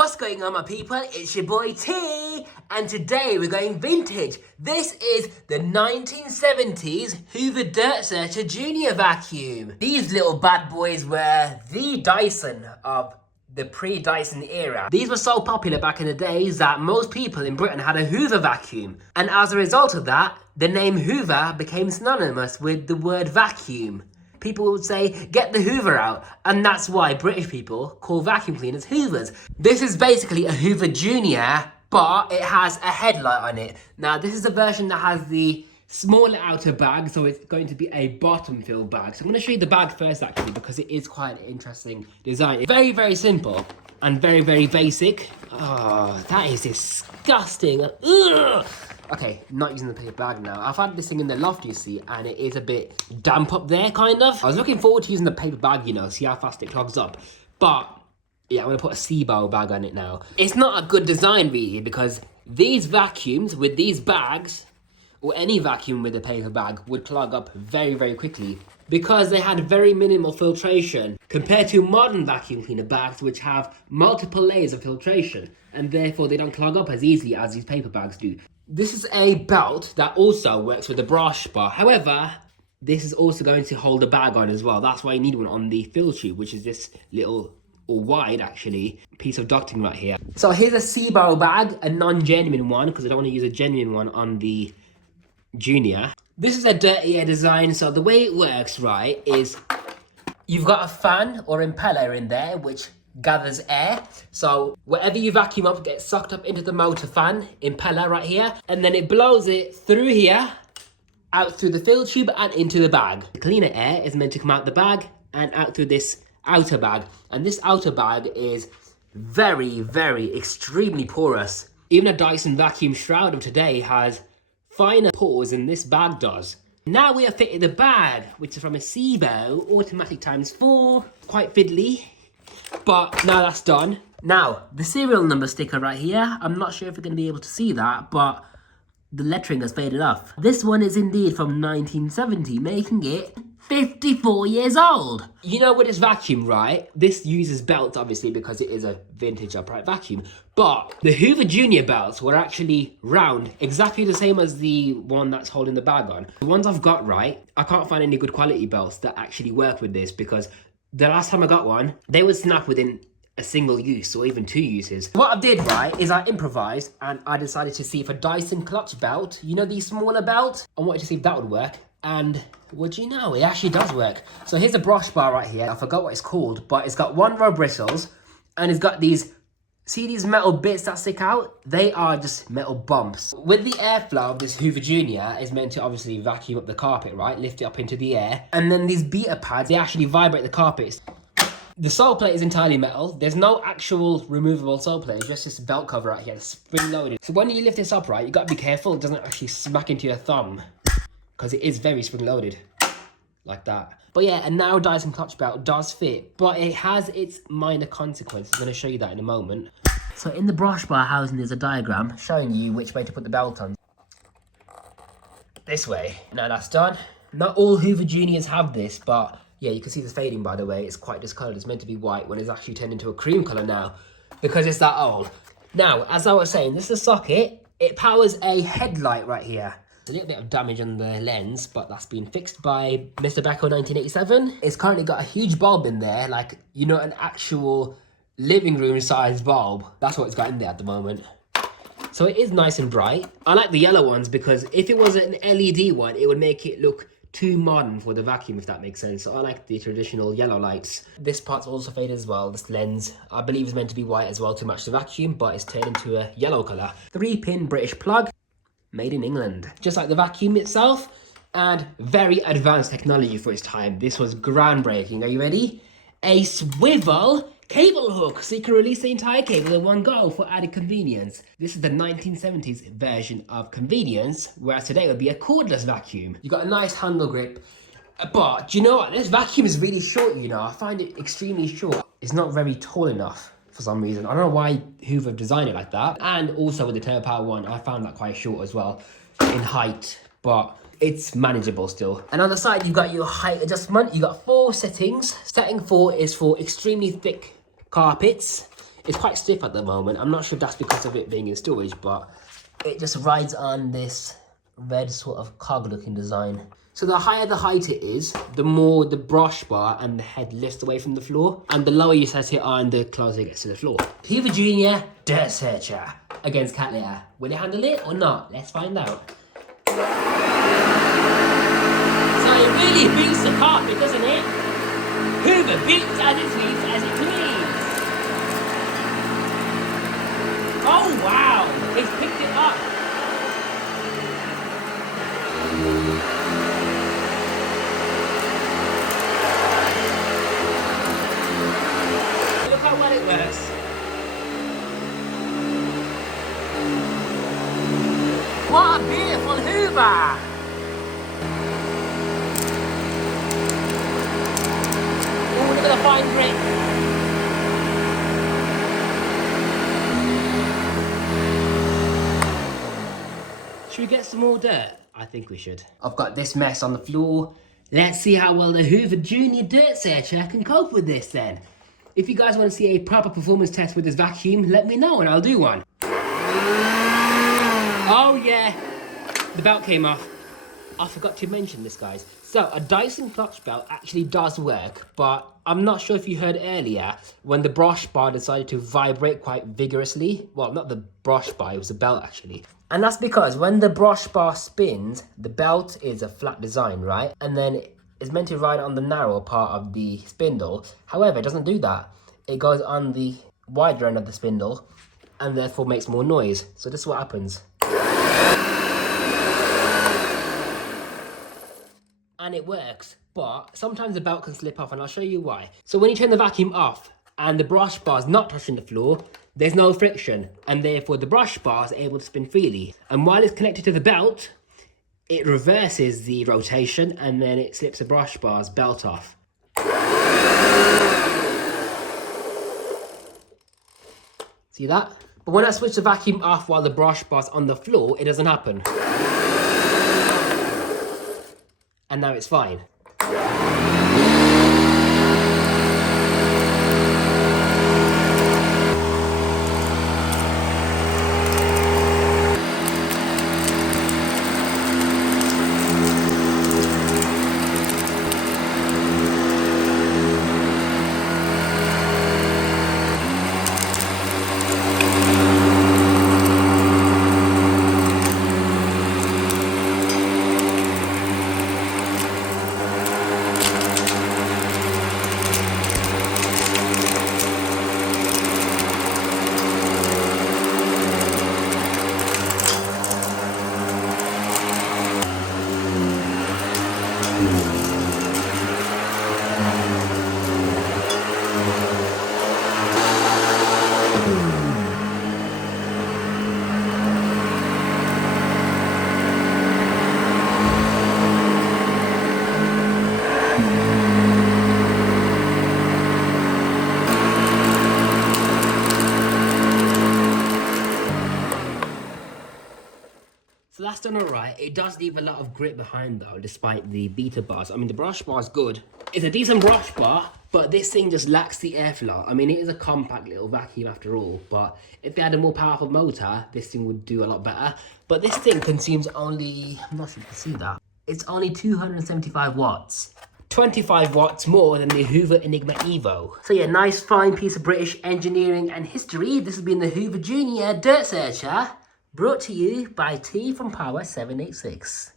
What's going on, my people? It's your boy T, and today we're going vintage. This is the 1970s Hoover Dirtsearcher Junior vacuum. These little bad boys were the Dyson of the pre-Dyson era. These were so popular back in the days that most people in Britain had a Hoover vacuum. And as a result of that, the name Hoover became synonymous with the word vacuum. People would say, get the Hoover out. And that's why British people call vacuum cleaners Hoovers. This is basically a Hoover Junior, but it has a headlight on it. Now, this is a version that has the smaller outer bag, so it's going to be a bottom fill bag. So I'm going to show you the bag first, actually, because it is quite an interesting design. It's very, very simple and very, very basic. Oh, that is disgusting. Ugh. Okay, not using the paper bag now. I've had this thing in the loft, you see, and it is a bit damp up there, kind of. I was looking forward to using the paper bag, you know, see how fast it clogs up. But, yeah, I'm going to put a Seabow bag on it now. It's not a good design, really, because these vacuums with these bags, or any vacuum with a paper bag, would clog up very, very quickly because they had very minimal filtration compared to modern vacuum cleaner bags, which have multiple layers of filtration, and therefore they don't clog up as easily as these paper bags do. This is a belt that also works with the brush bar. However, this is also going to hold the bag on as well. That's why you need one on the fill tube, which is this little, or wide actually, piece of ducting right here. So here's a Seabow bag, a non-genuine one, because I don't want to use a genuine one on the Junior. This is a dirty air design, so the way it works, right, is you've got a fan or impeller in there, which gathers air. So whatever you vacuum up gets sucked up into the motor fan, impeller right here, and then it blows it through here, out through the fill tube and into the bag. The cleaner air is meant to come out the bag and out through this outer bag. And this outer bag is very, very extremely porous. Even a Dyson vacuum shroud of today has finer pores than this bag does. Now we have fitted the bag, which is from a Seabow automatic ×4, quite fiddly. But now that's done. Now, the serial number sticker right here, I'm not sure if you're going to be able to see that, but the lettering has faded off. This one is indeed from 1970, making it 54 years old. You know, with this vacuum, right, this uses belts, obviously, because it is a vintage upright vacuum. But the Hoover Junior belts were actually round, exactly the same as the one that's holding the bag on. The ones I've got, right, I can't find any good quality belts that actually work with this, because the last time I got one, they would snap within a single use or even 2 uses. What I did, right, is I improvised and I decided to see if a Dyson clutch belt, you know, these smaller belts, I wanted to see if that would work. And what do you know, it actually does work. So here's a brush bar right here. I forgot what it's called, but it's got 1 row bristles and it's got these, see these metal bits that stick out? They are just metal bumps. With the airflow of this Hoover Junior, is meant to obviously vacuum up the carpet, right? Lift it up into the air. And then these beater pads, they actually vibrate the carpet. The sole plate is entirely metal. There's no actual removable sole plate, just this belt cover right here, spring loaded. So when you lift this up, right, you gotta be careful it doesn't actually smack into your thumb, because it is very spring loaded, like that. But yeah, a narrow Dyson clutch belt does fit, but it has its minor consequences. I'm going to show you that in a moment. So in the brush bar housing, there's a diagram showing you which way to put the belt on. This way. Now that's done. Not all Hoover Juniors have this, but yeah, you can see the fading, by the way. It's quite discoloured. It's meant to be white when it's actually turned into a cream colour now, because it's that old. Now, as I was saying, this is a socket. It powers a headlight right here. A little bit of damage on the lens, but that's been fixed by Mr. Becco 1987. It's currently got a huge bulb in there, like, you know, an actual living room sized bulb. That's what it's got in there at the moment. So it is nice and bright. I like the yellow ones because if it was an LED one, it would make it look too modern for the vacuum, if that makes sense. So I like the traditional yellow lights. This part's also faded as well. This lens, I believe, is meant to be white as well to match the vacuum, but it's turned into a yellow colour. 3-pin British plug. Made in England. Just like the vacuum itself, and very advanced technology for its time. This was groundbreaking. Are you ready? A swivel cable hook, so you can release the entire cable in one go for added convenience. This is the 1970s version of convenience, whereas today would be a cordless vacuum. You got a nice handle grip, but do you know what? This vacuum is really short, you know. I find it extremely short. It's not very tall enough for some reason. I don't know why Hoover designed it like that. And also with the Turbo Power one, I found that quite short as well in height, but it's manageable still. And on the side, you've got your height adjustment. You've got 4 settings. Setting 4 is for extremely thick carpets. It's quite stiff at the moment. I'm not sure if that's because of it being in storage, but it just rides on this red sort of cog looking design. So the higher the height it is, the more the brush bar and the head lifts away from the floor, and the lower you set it on, the closer it gets to the floor. Hoover Jr. Dirtsearcher against cat litter. Will it handle it or not? Let's find out. So it really beats the carpet, doesn't it? Hoover beats as it sweeps as it cleans. Oh wow, it's picked it up. Look how well it works. What a beautiful Hoover! Oh, look at the fine grip. Should we get some more dirt? I think we should. I've got this mess on the floor. Let's see how well the Hoover Jr. Dirtsearcher can cope with this then. If you guys want to see a proper performance test with this vacuum, let me know and I'll do one. Oh yeah, the belt came off. I forgot to mention this, guys. So a Dyson clutch belt actually does work, but I'm not sure if you heard earlier when the brush bar decided to vibrate quite vigorously. Well, not the brush bar, it was the belt actually. And that's because when the brush bar spins, the belt is a flat design, right? And then it's meant to ride on the narrow part of the spindle. However, it doesn't do that. It goes on the wider end of the spindle and therefore makes more noise. So this is what happens. And it works, but sometimes the belt can slip off and I'll show you why. So when you turn the vacuum off and the brush bar is not touching the floor, there's no friction and therefore the brush bar is able to spin freely. And while it's connected to the belt, it reverses the rotation and then it slips the brush bar's belt off. See that? But when I switch the vacuum off while the brush bar's on the floor, it doesn't happen. And now it's fine. So that's done alright. It does leave a lot of grip behind though, despite the beta bars. I mean, the brush bar is good. It's a decent brush bar, but this thing just lacks the airflow. I mean, it is a compact little vacuum after all, but if they had a more powerful motor, this thing would do a lot better. But this thing consumes only, I'm not sure if you can see that, it's only 275 watts. 25 watts more than the Hoover Enigma Evo. So yeah, nice fine piece of British engineering and history. This has been the Hoover Jr. Dirtsearcher, brought to you by T from Power 786.